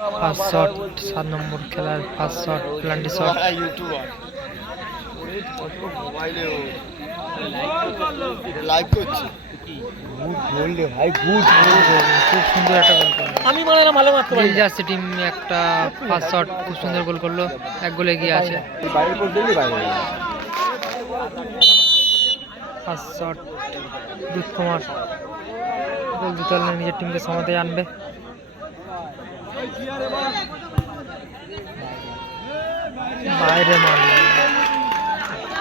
First shot 7 নম্বর খেলার first shot plenty shot. Live করছি খুব সুন্দর একটা গোল করলো। আমি মনে হয় ভালো মারতে পারি। নীল জার্সি টিম একটা ফার্স্ট শট খুব সুন্দর গোল করলো, 1 গোলে এগিয়ে আছে। ফার্স্ট শট দুধ কুমার গোল দিতে পারলে নিজের টিমকে সমতায় আনবে। বাইরে মারলো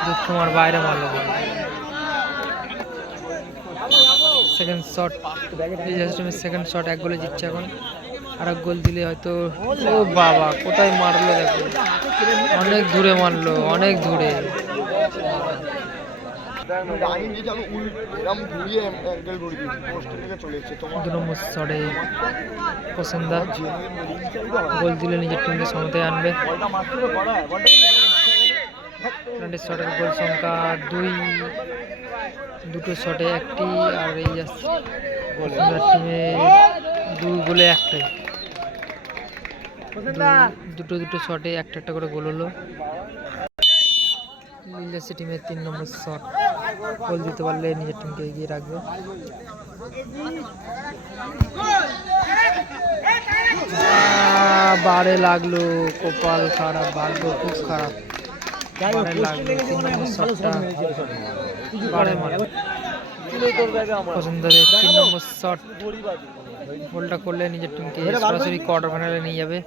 দুধ কুমার, বাইরে মারলো। সেকেন্ড শট সেকেন্ড শট 1 গোলে জিতছে এখন। আর 1 গোল দিলে হয়তো, ও বাবা কোথায় মারলো দেখো, অনেক দূরে মারলো, অনেক দূরে। 2 নম্বর শটে পছন্দা গোল দিলে নিজের টিমকে সমতায় আনবে। শটের গোল সংখ্যা 2, দুটো শটে 1টি। আর এই টিমে 2 গোলে 1টাই, দুটো শটে একটা করে গোল হলো। নীলজার্সি টিমের 3 নম্বর শট গোল দিতে পারলে নিজের টিমকে এগিয়ে রাখবে। বারে লাগলো, কপাল খারাপ, ভাগ্য খুব খারাপ। বারে লাগলো 3 নম্বর শটটা, বারে মারলো। পছন্দের 3 নম্বর শট গোলটা করলে নিজের টিমকে সরাসরি কোয়ার্টার ফাইনালে নিয়ে যাবে।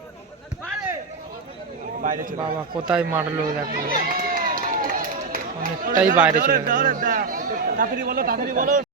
বাবা কোথায় মারলো দেখো, অনেকটাই বাইরে চলে গেল।